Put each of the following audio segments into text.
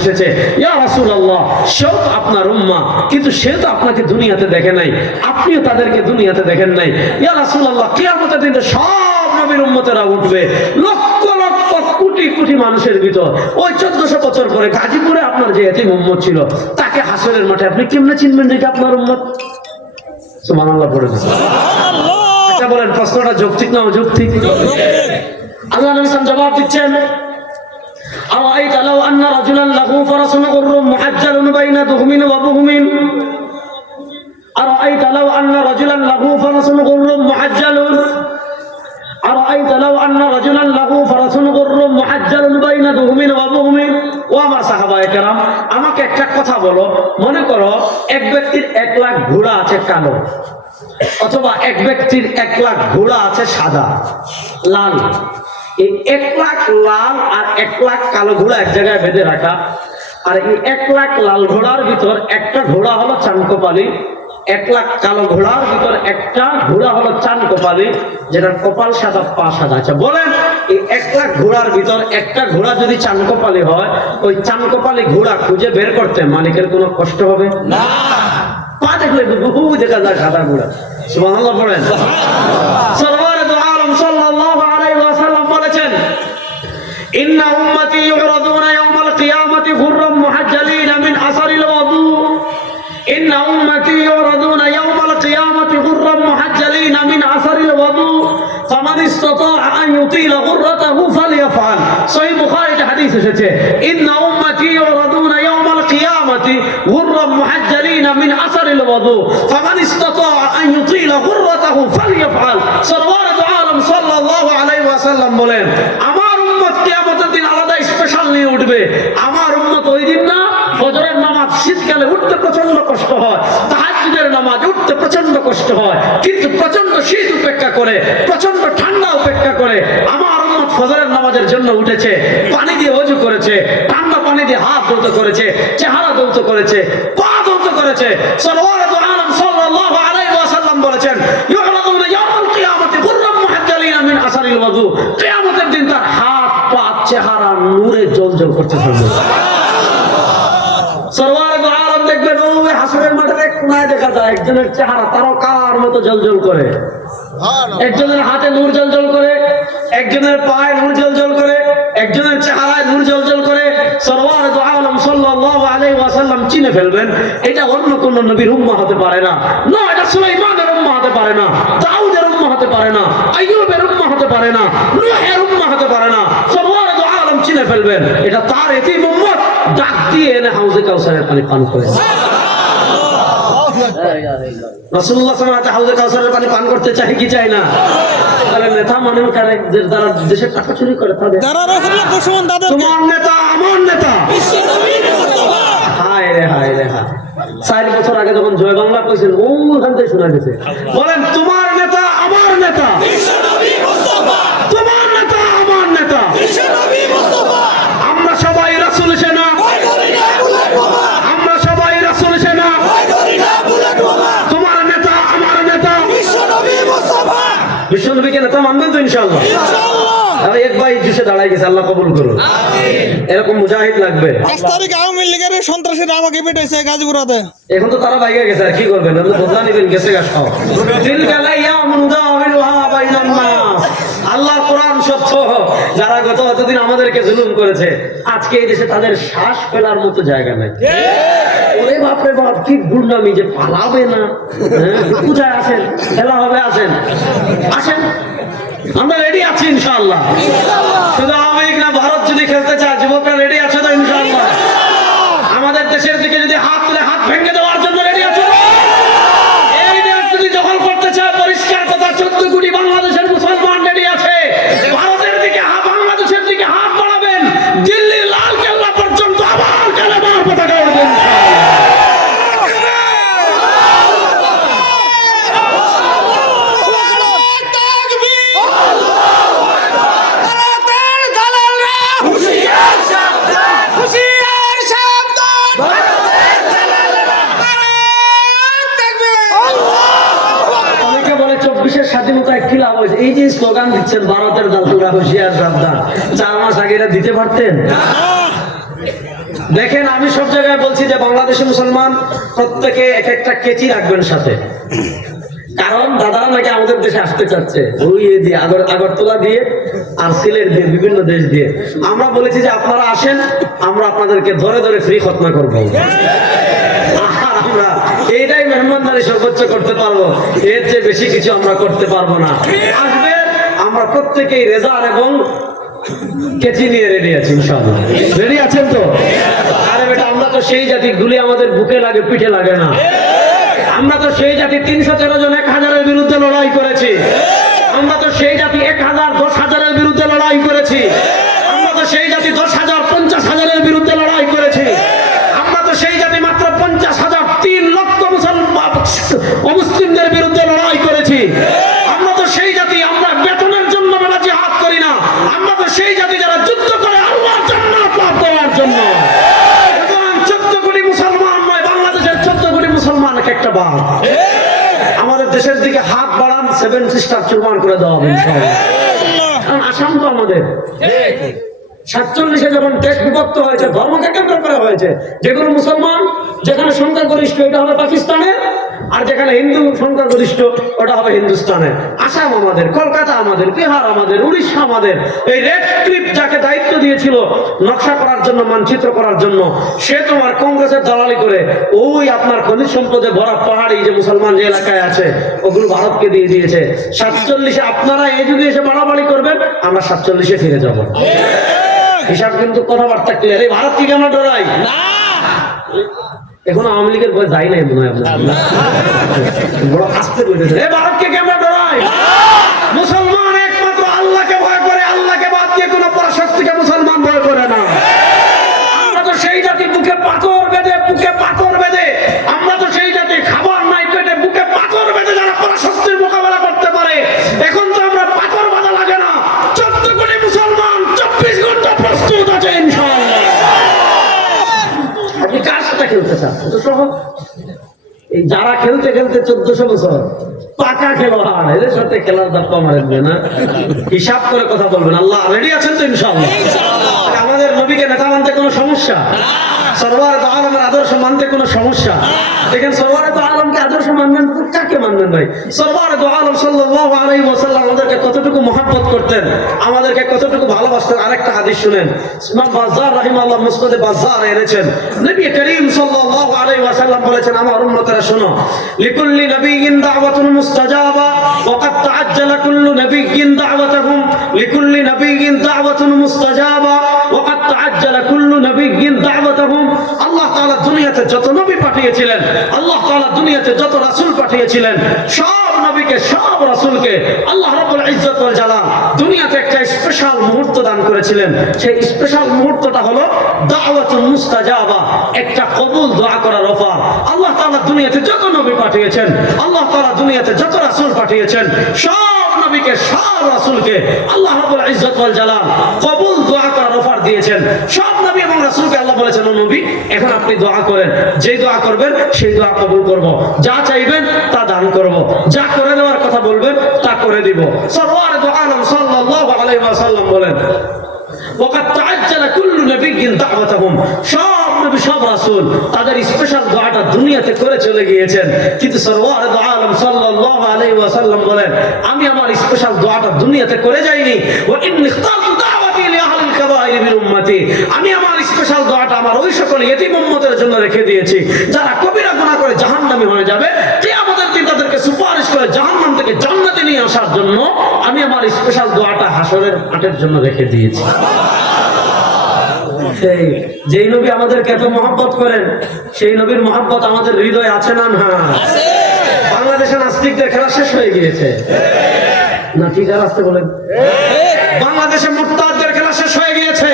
এসেছে, ইয়া রাসূলুল্লাহ, সেও তো আপনার উম্মাহ, কিন্তু সে তো আপনাকে দুনিয়াতে দেখে নাই, আপনিও তাদেরকে দুনিয়াতে দেখেন নাই। ইয়া রাসূলুল্লাহ, কিয়ামতের দিনে সব নবীর উম্মতেরা উঠবে, লক্ষ লক্ষ কোটি কোটি মানুষের ভিতর। ওই 1400 বছর পরে গাজীপুরে আপনার যে এতিম উম্মত ছিল, তাকে হাসরের মাঠে আপনি কেমনে চিনবেন যে আপনার উম্মত? সুবহানাল্লাহ পড়ে দিন। আচ্ছা বলেন, প্রশ্নটা যৌক্তিক না অযৌক্তিক? আল্লাহ নবী জবাব দিচ্ছেন, আরাআইতা লাউ আন্না রাজুলান লাহু ফারাসুন গুররুম মুহাজ্জালুন বাইনা দুহমিন ওয়া বুহমিন। আরাআইতা লাউ আন্না রাজুলান লাহু ফারাসুন গুররুম মুহাজ্জালুন। আরাআইতা লাউ আন্না রাজুলান লাহু ফারাসুন গুররুম মুহাজ্জালুন বাইনা দুহমিন ওয়া বুহমিন। ও আমার সাহাবায়ে কেরাম, আমাকে একটা কথা বলো, মনে করো এক ব্যক্তির 1 লাখ ঘোড়া আছে কালো, অথবা এক ব্যক্তির 1 লাখ ঘোড়া আছে সাদা লাল। এই 1 লাখ লাল আর 1 লাখ কালো ঘোড়া এক জায়গায় বেঁধে রাখা, আর এই 1 লাখ লাল ঘোড়ার ভিতর একটা ঘোড়া হলো চানকোপালি, 1 লাখ কালো ঘোড়ার ভিতর একটা ঘোড়া হলো চানকোপালি, যেটার কপাল সাদা পা সাদা। আচ্ছা বলেন, এই 1 লাখ ঘোড়ার ভিতর একটা ঘোড়া যদি চানকোপালি হয়, ওই চানকোপালি ঘোড়া খুঁজে বের করতে মালিকের কোনো কষ্ট হবে না? পা দেখলে বহু দেখা যায় সাদা ঘোড়া। সুবহানাল্লাহ পড়েন। সরওয়ারে দু আলম সাল্লাল্লাহু আলাইহি ওয়াসাল্লাম বলেছেন, ইন্না উম্মতি ইউরাদুনা ইয়াওমাল কিয়ামাতি গুররাম মুহাজ্জালিনা মিন আসারিল ওযু। ইন্না উম্মতি ইউরাদুনা ইয়াওমাল কিয়ামাতি গুররাম মুহাজ্জালিনা মিন আসারিল ওযু। ফামান ইসতাতাআ আন ইউতিলা গুররাতাহু ফালইয়াফআল। সহিহ বুখারীতে হাদিস এসেছে, ইন্না উম্মতি ইউরাদুনা ইয়াওমাল কিয়ামাতি গুররাম মুহাজ্জালিনা মিন আসারিল ওযু। ফামান ইসতাতাআ আন ইউতিলা গুররাতাহু ফালইয়াফআল। সরওয়ারে দু আলম সাল্লাল্লাহু আলাইহি ওয়াসাল্লাম বলেন, আমার উম্মত কিয়ামতের দিন আলাদা স্পেশাল নিয়ে উঠবে। আমার উম্মত ওই দিন না, ফজরের নামাজ শীতকালে উঠতে প্রচন্ড কষ্ট হয়, তাহাজ্জুদের নামাজ উঠতে প্রচন্ড কষ্ট হয়, কিন্তু প্রচন্ড শীত উপেক্ষা করে, প্রচন্ড ঠান্ডা উপেক্ষা করে আমার উম্মত ফজরের নামাজের জন্য উঠেছে, পানি দিয়ে ওযু করেছে, ঠান্ডা পানি দিয়ে হাত ধৌত করেছে, চেহারা ধৌত করেছে, পা ধৌত করেছে। সরওয়ারে দু আলম সাল্লাল্লাহু আলাইহি ওয়াসাল্লাম বলেছেন, ইউরাদুনা ইয়াওমাল কিয়ামাতি গুররাম মুহাজ্জালিনা মিন আসারিল ওযু। কিয়ামতের দিন তার হাত পা চেহারা নূরে জ্বলজ্বল করতে থাকবে। সরওয়ারে দু আলম দেখবেন, ওই হাসরের মাঠের এক কোণায় দেখা যায় একজনের চেহারা তারকার মতো জ্বলজ্বল করে, একজনের হাতে নূর জ্বলজ্বল করে, একজনের পায়ে নূর জ্বলজ্বল করে, একজনের চেহারায় নূর জ্বলজ্বল করে। সরওয়ারে দু আলম সাল্লাল্লাহু আলাইহি ওয়াসাল্লাম চিনে ফেলবেন, এটা অন্য কোন নবীর উম্মাহ হতে পারে না। না, এটা সুলাইমানের উম্মাহ হতে পারে না, দাউদের উম্মাহ হতে পারে না, আইয়ুবের উম্মাহ হতে পারে না, নূহের উম্মাহ হতে পারে না। সরওয়ারে দু আলম চিনে ফেলবেন, এটা তার এতিম উম্মত, ডাক দিয়ে এনে হাউজে কাউসারের পানি পান করে। রাসূলুল্লাহ সাল্লাল্লাহু আলাইহি ওয়াসাল্লাম হাউজে কাউসারের পানি পান করতে চাই কি চাই না? তাহলে নেতা মানে কারে? যারা দেশের টাকা চুরি করে তাদের, যারা রাসূলুল্লাহ দুশমন তাদের। তোমার নেতা আমার নেতা বিশ্বনবী মুস্তাফা। হায় রে হায় রে হায়। 4 বছর আগে যখন জয় বাংলা কইছেন, ওখান থেকে শোনা গেছে। বলেন, তোমার নেতা আমার নেতা বিশ্বনবী মুস্তাফা। তোমার নেতা আমার নেতা বিশ্বনবী মুস্তাফা। আমরা সবাই রাসূল সেনা, ভয় করি না বুলেট বোমা। আমরা সবাই রাসূল সেনা, ভয় করি না বুলেট বোমা। তোমার নেতা আমার নেতা বিশ্বনবী মুস্তাফা। বিশ্বনবীকে নেতা মানবেন তো ইনশাআল্লাহ? ইনশাআল্লাহ। আর এক ভাই জুসে দাঁড়ায় গেছে, আল্লাহ কবুল করুন। আমিন। এরকম মুজাহিদ লাগবে। 5 তারিখ আওয়ামী লীগের সন্ত্রাসীরা আমাকে পেটাইছে গাজীপুরাতে। এখন তো তারা বাইরে গেছে, আর কি করবেন? বদলা নেবেন, গেছে গা সব। তিলকা লাইয়ামুন দাওইলুহা বাইনান নাস। আল্লাহর কোরআন সত্য। যারা গত এতদিন আমাদেরকে জুলুম করেছে, আজকে এই দেশে তাদের শ্বাস ফেলার মতো জায়গা নাই। ওরে বাপ রে বাপ, কি গুন্ডামি যে পালাবে না। কোথায় আসেন? খেলা হবে, আসেন আসেন, আমরা রেডি আছি ইনশাআল্লাহ। শুধু আওয়ামী লীগ না, ভারত যদি খেলতে চায়, যুবকরা রেডি আছে তো ইনশাআল্লাহ? আমাদের দেশের দিকে যদি হাত তুলে হাত ভেঙে দেওয়ার জন্য রেডি আছে? এই দেশ যদি দখল করতে চায়, পরিষ্কার কথা, 14 কোটি বাংলাদেশের মুসলমান রেডি আছে। ভারতের দিকে বাংলাদেশের দিকে হাত বাড়াবেন, দিল্লির লাল কেল্লা পর্যন্ত আবার কালেমার পতাকা উড়বেন। স্বাধীনতায় কি লাভ হয়েছে? এই যে স্লোগান দিচ্ছেন, ভারতের দালালরা হুঁশিয়ার সাবধান, 4 মাস আগে এটা দিতে পারতেন? দেখেন আমি সব জায়গায় বলছি যে বাংলাদেশি মুসলমান প্রত্যেকে এক একটা কেচি রাখবেন সাথে, কারণ দাদারা নাকি আমাদের দেশে আসতে চাচ্ছে ওই দিয়ে আগরতলা দিয়ে আর সিলেট দিয়ে বিভিন্ন দেশ দিয়ে। আমরা বলেছি যে আপনারা আসেন, আমরা আপনাদেরকে ধরে ধরে ফ্রি খতনা করবো। আমরা এইটাই মেহমানদারি সর্বোচ্চ করতে পারবো, এর চেয়ে বেশি কিছু আমরা করতে পারবো না। আসবে, আমরা প্রত্যেকেই রেজার এবং কেচি নিয়ে রেডি আছি ইনশাআল্লাহ। রেডি আছেন তো? আরে বেটা, আমরা তো সেই জাতি, গুলি আমাদের বুকে লাগে পিঠে লাগে না। আমরা তো সেই জাতি 313 জন 1000-এর বিরুদ্ধে লড়াই করেছি। আমরা তো সেই জাতি 1000, 10,000-এর বিরুদ্ধে লড়াই করেছি। আমরা তো সেই জাতি 10,000, 50,000-এর বিরুদ্ধে লড়াই করেছি। আমরা তো সেই জাতি মাত্র 50,000, 3 লক্ষ মুসলমান অমুসলিমদের বিরুদ্ধে লড়াই করেছি। আমরা তো সেই জাতি, আমরা বেতনের জন্য আমরা জিহাদ করি না। আমরা তো সেই জাতি যারা যুদ্ধ করে আল্লাহর জান্নাত লাভ করার জন্য। 14 কোটি মুসলমান নয়, বাংলাদেশের 14 কোটি মুসলমান একটা বাদ। আমাদের দেশের দিকে হাত বাড়ান, 7 সিস্টার চুরমান করে দেওয়া হবে ইনশাআল্লাহ। কারণ আসাম তো আমাদের 47-এ যখন দেশ বিভক্ত হয়েছে, ধর্মকে কেন্দ্র করে হয়েছে। যেগুলো মুসলমান, যেখানে সংখ্যাগরিষ্ঠ এটা হবে পাকিস্তানে, আর যেখানে হিন্দু সংখ্যাগরিষ্ঠ ওটা হবে হিন্দুস্তানে। আসাম আমাদের, কলকাতা আমাদের, বিহার আমাদের, উড়িষ্যা আমাদের। এই রেড ক্লিপ যাকে দায়িত্ব দিয়েছিল নকশা করার জন্য, মানচিত্র করার জন্য, সে তোমার কংগ্রেসের দালালি করে ওই আপনার খনিজ সম্পদে ভরা পাহাড়ি যে মুসলমান যে এলাকায় আছে ওগুলো ভারতকে দিয়ে দিয়েছে। 47-এ আপনারা এই যুগে এসে বাড়াবাড়ি করবেন, আমরা 47-এ ফিরে যাব। হিসাব কিন্তু কথাবার্তা ক্লিয়ার। এই ভারত থেকে আমরা ডরাই না। এখন আওয়ামী লীগের ভয় যাই নাই মনে হয় আপনার, বড় আসতে বলেছে এই ভারতকে কি আমরা ডরাই? মুসলমান একমাত্র আল্লাহকে ভয় করে, আল্লাহকে বাদ দিয়ে কোনো পরাশক্তিকে মুসলমান ভয় করে না। আমরা তো সেই জাতি বুকে পাথর বেঁধে, বুকে পাথর বেঁধে, আমরা তো সেই জাতি খাবার নাই পেটে বুকে পাথর বেঁধে যারা পরাশক্তির মোকাবেলা করতে পারে। এখন তো আমরা পাথর বাঁধা লাগে না, 14 কোটি মুসলমান 24 ঘন্টা প্রস্তুত আছে ইনশাআল্লাহ। আপনি কার সাথে খেলতে চান? এই যারা খেলতে খেলতে 1400 বছর পাকা খেলোয়াড়, এদের সাথে খেলার ধাপ্পা মারবে না। হিসাব করে কথা বলবেন। আল্লাহ রেডি আছেন তো ইনশাআল্লাহ? আমাদের নবীকে নেতা মানতে কোনো সমস্যা? সরওয়ারে দো আলমের আদর্শ মানতে কোনো সমস্যা? দেখেন, সরওয়ারে দো আলমকে আদর্শ মানবেন তো কাকে মানবেন ভাই? সরওয়ারে দো আলম সাল্লাল্লাহু আলাইহি ওয়াসাল্লাম আমাদেরকে কতটুকু মহব্বত করতেন, আমাদেরকে কতটুকু ভালোবাসতেন। আরেকটা হাদিস শুনেন, ইমাম বাজ্জার রাহিমাহুল্লাহ মুসনাদে বাজ্জার এনেছেন। নবী করিম সাল্লাল্লাহু আলাইহি ওয়াসাল্লাম বলেছেন, আমার উম্মতেরা শোনো, লিকুল্লি নাবিয়্যিন দাওয়াতুন মুস্তাজাবা ওয়া ক্বাদ তাআজ্জালা কুল্লু নাবিয়্যিন দাওয়াতাহুম, লিকুল্লি নাবিয়্যিন দাওয়াতুন মুস্তাজাবা ওয়া ক্বাদ তাআজ্জালা কুল্লু নাবিয়্যিন দাওয়াতাহুম। আল্লাহ তাআলা দুনিয়াতে যত নবী পাঠিয়েছিলেন, আল্লাহ তাআলা দুনিয়াতে যত রাসূল পাঠিয়েছিলেন, সব নবীকে, সব রাসূলকে আল্লাহ রাব্বুল ইজ্জত ওয়াল জালাল দুনিয়াতে একটা স্পেশাল মুহূর্ত দান করেছিলেন। সেই স্পেশাল মুহূর্তটা হলো দাওয়াতুল মুস্তাজাবা, একটা কবুল দোয়া করার অফার। আল্লাহ তাআলা দুনিয়াতে যত নবী পাঠিয়েছেন, আল্লাহ তাআলা দুনিয়াতে যত রাসূল পাঠিয়েছেন, সব নবীকে, সব রাসূলকে আল্লাহ রাব্বুল ইজ্জত ওয়াল জালাল কবুল দোয়া করার অফার দিয়েছেন। সব নবী এবং রাসূলকে আল্লাহ বলেছেন, ও নবী, এখন আপনি দোয়া করেন, যেই দোয়া করবেন সেই দোয়া কবুল করব, যা চাইবেন তা দান করব, যা করে দেওয়ার কথা বলবেন তা করে দিব। সরওয়ারে দো আলম সাল্লাল্লাহু আলাইহি ওয়াসাল্লাম বলেন, ওয়া ক্বাদ তাআজ্জালা কুল্লু নাবিয়্যিন দাওয়াতাহুম, সব নবী, সব রাসূল তাদের স্পেশাল দোয়াটা দুনিয়াতে করে চলে গিয়েছেন। কিন্তু সরওয়ারে দো আলম সাল্লাল্লাহু আলাইহি ওয়াসাল্লাম বলেন, আমি আমার স্পেশাল দোয়াটা দুনিয়াতে করে যাইনি। ওয়া ইন্নী ইখতারতু দাওয়াতি লিআহলিল কাবাইরি মিন উম্মতি, আমি আমার স্পেশাল দোয়াটা আমার ওই সকল ইতিম উম্মতের জন্য রেখে দিয়েছি যারা কবিরা গুনাহ করে জাহান্নামী হয়ে যাবে, কিয়ামতের দিন তাদেরকে সুপারিশ করে জাহান্নাম থেকে জান্নাতে নিয়ে আসার জন্য আমি আমার স্পেশাল দোয়াটা হাসরের মাঠের জন্য রেখে দিয়েছি। যেই নবী আমাদেরকে এত মহব্বত করেন, সেই নবীর মহব্বত আমাদের হৃদয়ে আছে না? না। বাংলাদেশে নাস্তিকদের খেলা শেষ হয়ে গিয়েছে না? ঠিক আছে বলেন। বাংলাদেশে মুরতাদদের খেলা শেষ হয়ে গিয়েছে।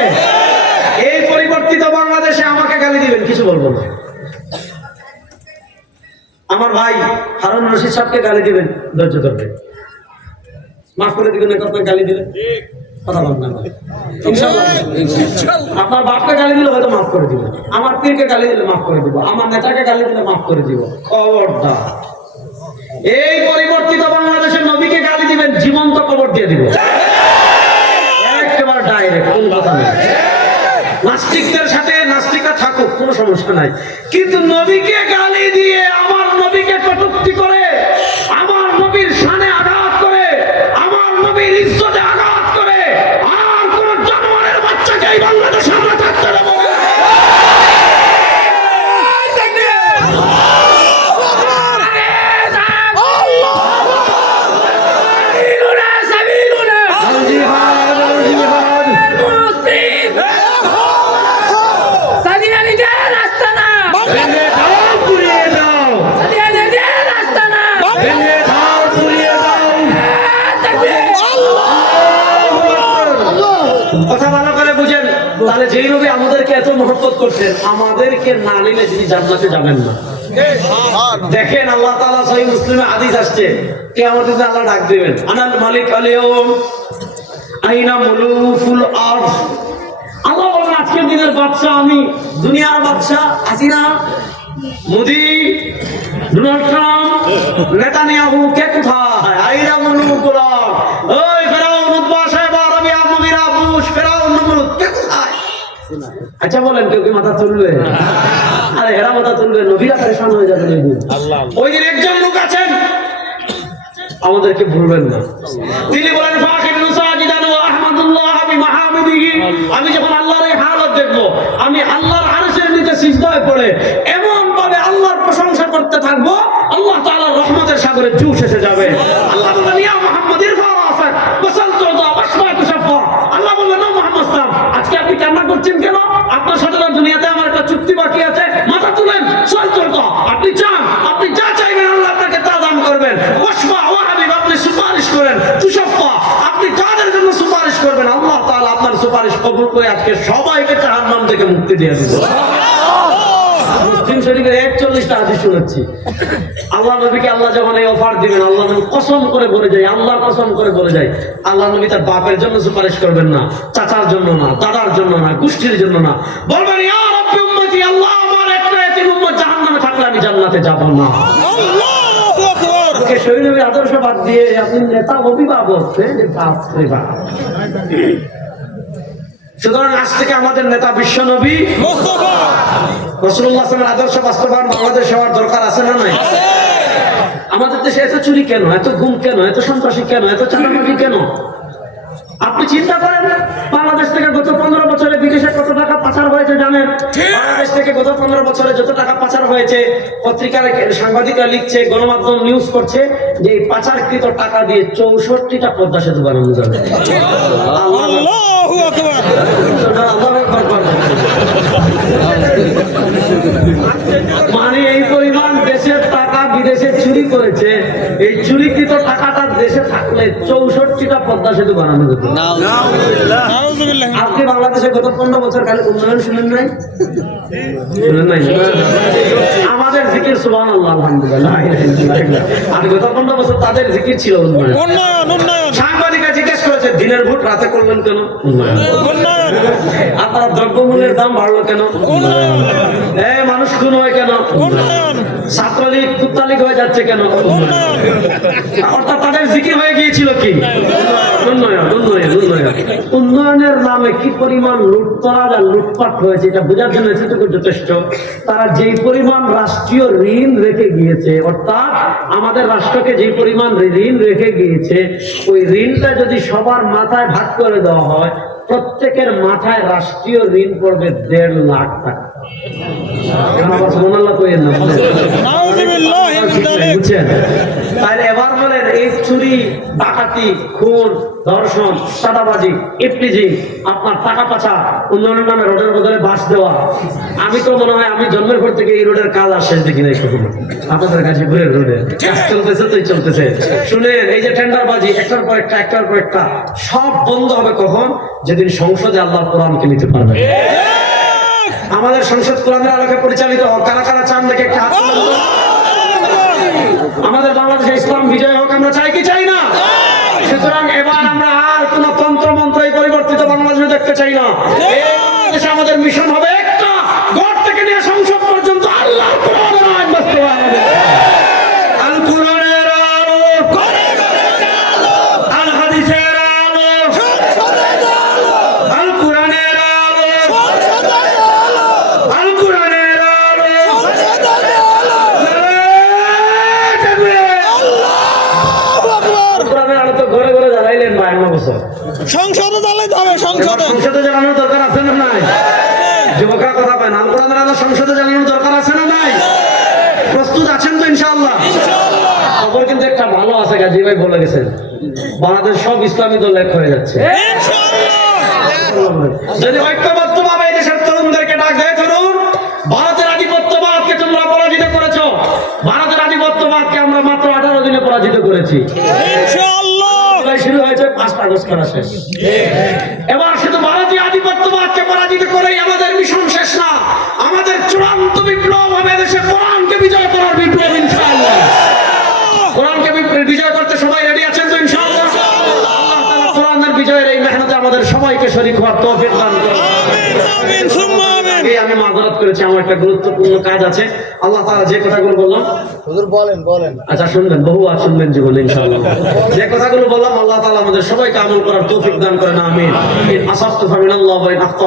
এই পরিবর্তিত বাংলাদেশে আমাকে গালি দিবেন, কিছু বলবো না। আমার ভাই হারুন রশিদ সাহেবকে গালি দিবেন, ধৈর্য ধরবেন, মাফ করে দিবেন। আপনার গালি দিলে কথা বলবেন না, ইনশাআল্লাহ। আপনার বাপকে গালি দিলে হয়তো মাফ করে দিব, আমার পীরকে গালি দিলে মাফ করে দিব, আমার নেতাকে গালি দিলে মাফ করে দিব। খবরদার, এই পরিবর্তিত বাংলাদেশের নবীকে গালি দিবেন, জীবন্ত কবর দিয়ে দিব, একেবারে ডাইরেক্ট, কোন কথা নেই। নাস্তিকদের সাথে নাস্তিকরা কোনো সমস্যা নাই, কিন্তু নবীকে গালি দিয়ে, আমার নবীকে কটূক্তি করে, আমার নবীর শানে আঘাত করে, আমার নবীর ইজ্জতে আঘাত করে আর কোন জানোয়ারের বাচ্চাকে এই বাংলাদেশে আমরা থাকতে দেব না। কথা ভালো করে বুঝেন, তাহলে যেই নবী আমাদেরকে এত মহব্বত করছেন, আমাদেরকে না নিলে তিনি জান্নাতে যাবেন না। দেখেন আল্লাহ তাআলা সহিহ মুসলিমে হাদিস আসছে, কিয়ামতের দিন আল্লাহ ডাক দিবেন, আনাল মালিক আল-ইয়াউম আইনা মুলুকুল আরদ। আল্লাহ বলেন আজকের দিনের বাদশা আমি, দুনিয়ার বাদশা Hasina, Modi, Donald Trump, Netanyahu কে কোথায়? আইনা মুলুকুল আরদ। ওই ফেরাউন, উতবা, শাইবা, রাবিয়া, মুগিরা, বুশ, ফেরাউন, নমরুদ কে কোথায়? আচ্ছা বলেন কেউ কি মাথা তুলবে? আরে এরা মাথা তুলবে, নবীরা পরেশান হয়ে যাবে ওই দিন। ওই দিন একজন লোক আছেন, আমাদেরকে ভুলবেন না, তিনি বলেন ফাকিরু সাজিদান ওয়া আহমাদুল্লাহ বিমাহামিদিহি। আমি যখন আল্লাহর এই হালত দেখব, আমি আল্লাহর আরশের নিচে সিজদায় পড়ে এমন ভাবে আল্লাহর প্রশংসা করতে থাকব, আল্লাহ তাআলার রহমতের সাগরে জুস এসে যাবে। আল্লাহ বলেন ইয়া মুহাম্মদ ইরফা রাসাক ওয়াসালতু ওয়াশফা তুশাফা। আল্লাহ বলেন ও মুহাম্মদ সাল্লাল্লাহু আলাইহি ওয়াসাল্লাম, আজকে আপনি কান্না করছেন কেন? আপনার সাথে দুনিয়াতে আমার একটা চুক্তি বাকি আছে, মাথা তুলেন, সলতো, আপনি চান, আপনি যা চাইবেন আল্লাহ আপনাকে তা দান করবেন। ওয়াশফা ওয়া হাবিব, আপনি সুপারিশ করেন, তুশাফা, আপনি যাদের জন্য সুপারিশ করবেন আল্লাহ তাআলা আপনার সুপারিশ কবুল করে আজকে সবাইকে জাহান্নাম থেকে মুক্তি দিয়ে দিবেন। মুসলিম শরীফের 41টা হাদিস শুনেছি। আল্লাহ নবীকে আল্লাহ যখন এই অফার দিবেন, আল্লাহ নবী কসম করে বলে যায়, আল্লাহ কসম করে বলে যায়, আল্লাহ নবী তার বাপের জন্য সুপারিশ করবেন না, চাচার জন্য না, দাদার জন্য না, গোষ্ঠীর জন্য না, বলবেন ইয়া রাব্বি উম্মতি, আল্লাহ আমার একটা এতিম উম্মত জাহান্নামে থাকলে আমি জান্নাতে যাব না। আল্লাহু আকবার। আজকে শহীদ নবীর আদর্শ বাদ দিয়ে আপনি নেতা অভিভাবক, বাপ রে বাপ। সুতরাং আজ থেকে আমাদের নেতা বিশ্ব নবী মুস্তাফা রাসূলুল্লাহ সাল্লাল্লাহু আলাইহি ওয়াসাল্লামের আদর্শ বাস্তবায়ন বাংলাদেশে হওয়ার দরকার আছে না নাই? আমাদের দেশে এত চুরি কেন, এত গুম কেন, এত সন্ত্রাসী কেন, এত চাঁদাবাজি কেন? আপনি চিন্তা করেন, বাংলাদেশ থেকে গত 15 বছরে বিদেশে কত টাকা পাচার হয়েছে জানেন? বাংলাদেশ থেকে গত 15 বছরে যত টাকা পাচার হয়েছে, পত্রিকার সাংবাদিকরা লিখছে, গণমাধ্যম নিউজ করছে যে এই পাচারকৃত টাকা দিয়ে 64টা পদ্মা সেতু বানানো যাবে। আল্লাহু আকবার। মানে এই পরিমাণ দেশের টাকা বিদেশে চুরি করেছে, এই চুরিকৃত টাকাটা দেশে থাকলে 64টা পদ্মা সেতু বানানো যেত। আপনি বাংলাদেশে গত 15 বছর খালি উন্নয়ন শুনেন নাই? শুনেন নাই? আমাদের জিকির সুবহানাল্লাহ, আলহামদুলিল্লাহ। আমি গত 15 বছর তাদের জিকির ছিল উন্নয়ন, উন্নয়ন। সাংবাদিকরা জিজ্ঞেস করেছে দিনের ভোট রাতে করলেন কেন? উন্নয়ন। আপনার দ্রব্যমূল্যের দাম বাড়লো কেন? উন্নয়ন। মানুষ খুন হয় কেন? উন্নয়ন। ছাত্রলীগ কুত্তালীগ হয়ে যাচ্ছে কেন? উন্নয়ন। অর্থাৎ তাদের জিকির হয়ে গিয়েছিল কি? উন্নয়ন, উন্নয়ন, উন্নয়ন। উন্নয়নের নামে কি পরিমাণ লুটতরাজ আর লুটপাট হয়েছে এটা বোঝার জন্য এতটুকু যথেষ্ট। তারা যেই পরিমাণ রাষ্ট্রীয় ঋণ রেখে গিয়েছে, অর্থাৎ আমাদের রাষ্ট্রকে যে পরিমাণ ঋণ রেখে গিয়েছে, ওই ঋণটা যদি সবার মাথায় ভাগ করে দেওয়া হয়, প্রত্যেকের মাথায় রাষ্ট্রীয় ঋণ পড়বে 1.5 লাখ টাকা। এবার বলেন এই চুরি, ডাকাতি, খুন, ধর্ষণ, চাঁদাবাজি, ইফটিজিং, আপনার টাকা পাচার, উন্নয়নের নামে রোডের বদলে বাস দেওয়া, আমি তো মনে হয় আমি জন্মের পর থেকে এই রোডের কাজ আর শেষ দেখি নাই কখনো। আপনাদের কাছে ঘুরে রোডে কাজ চলতেছে তো চলতেছে। শুনেন এই যে টেন্ডারবাজি, একটার পর একটা, একটার পর একটা, সব বন্ধ হবে কখন? যেদিন সংসদে আল্লাহর কোরআনকে নিতে পারবে। আমাদের সংসদ কোরআনের আলোকে পরিচালিত হোক। কারা কারা চান দেখে একটা হাত তুলুন তো। আমাদের বাংলাদেশে ইসলাম বিজয় হোক, আমরা চাই কি চাই না? সুতরাং এবার আমরা আর কোন তন্ত্র মন্ত্র এই পরিবর্তিত বাংলাদেশে দেখতে চাই না। এই আমাদের মিশন হবে একটা, ঘর থেকে নিয়ে সংসদ পর্যন্ত আল্লাহর কোরআনের আইন বাস্তবায়ন হবে। আল কোরআনের আলো, আল হাদিসের আলো, আল কোরআনের আলো, আল কোরআনের এখনো বছর সংসদে চালাইতে হবে, সংসদে। সংসদে জানানোর দরকার আছে না নাই? যুবকরা কথা পায় না, কোরআনের আলো সংসদে জানানোর দরকার আছে না নাই? প্রস্তুত আছেন তো ইনশাআল্লাহ? খবর কিন্তু একটা ভালো আছে, গাজী ভাই বলে গেছেন, বাংলাদেশ সব ইসলামী দল এক হয়ে যাচ্ছে যদি ঐক্যবদ্ধভাবে এই দেশের তরুণদেরকে ডাক দেয়, তরুণ, ভারতের আধিপত্যবাদকে তোমরা পরাজিত করেছো। ভারতের আধিপত্যবাদকে আমরা মাত্র 18 দিনে পরাজিত করেছি। শুরু হয়েছে 5 আগস্ট করা শেষ। এবার শুধু ভারতীয় আধিপত্যবাদকে পরাজিত করেই আমাদের মিশন শেষ না, আমাদের চূড়ান্ত বিপ্লব হবে দেশে কোরআনকে বিজয় করার বিপ্লব ইনশাআল্লাহ। কোরআনকে বিজয় করতে সবাই রেডি আছেন তো ইনশাআল্লাহ? আল্লাহ তাআলা কোরআনের বিজয়ের এই মেহনতে আমাদের সবাইকে শরীক হওয়ার তৌফিক দান করুন। আমিন সুম্মা আমিন। আমি মাযরাত করেছি, আমার একটা গুরুত্বপূর্ণ কাজ আছে। আল্লাহ তাআলা যে কথাগুলো বললাম, হুজুর বলেন। আচ্ছা শুনবেন, বহু আর শুনবেন জীবনে ইনশাআল্লাহ। যে কথাগুলো বললাম আল্লাহ তাআলা আমাদের সবাইকে আমল করার তৌফিক দান করেন, আমিন। ইন আসাবতু ফামিনাল্লাহি ওয়া ইন আখতা'তু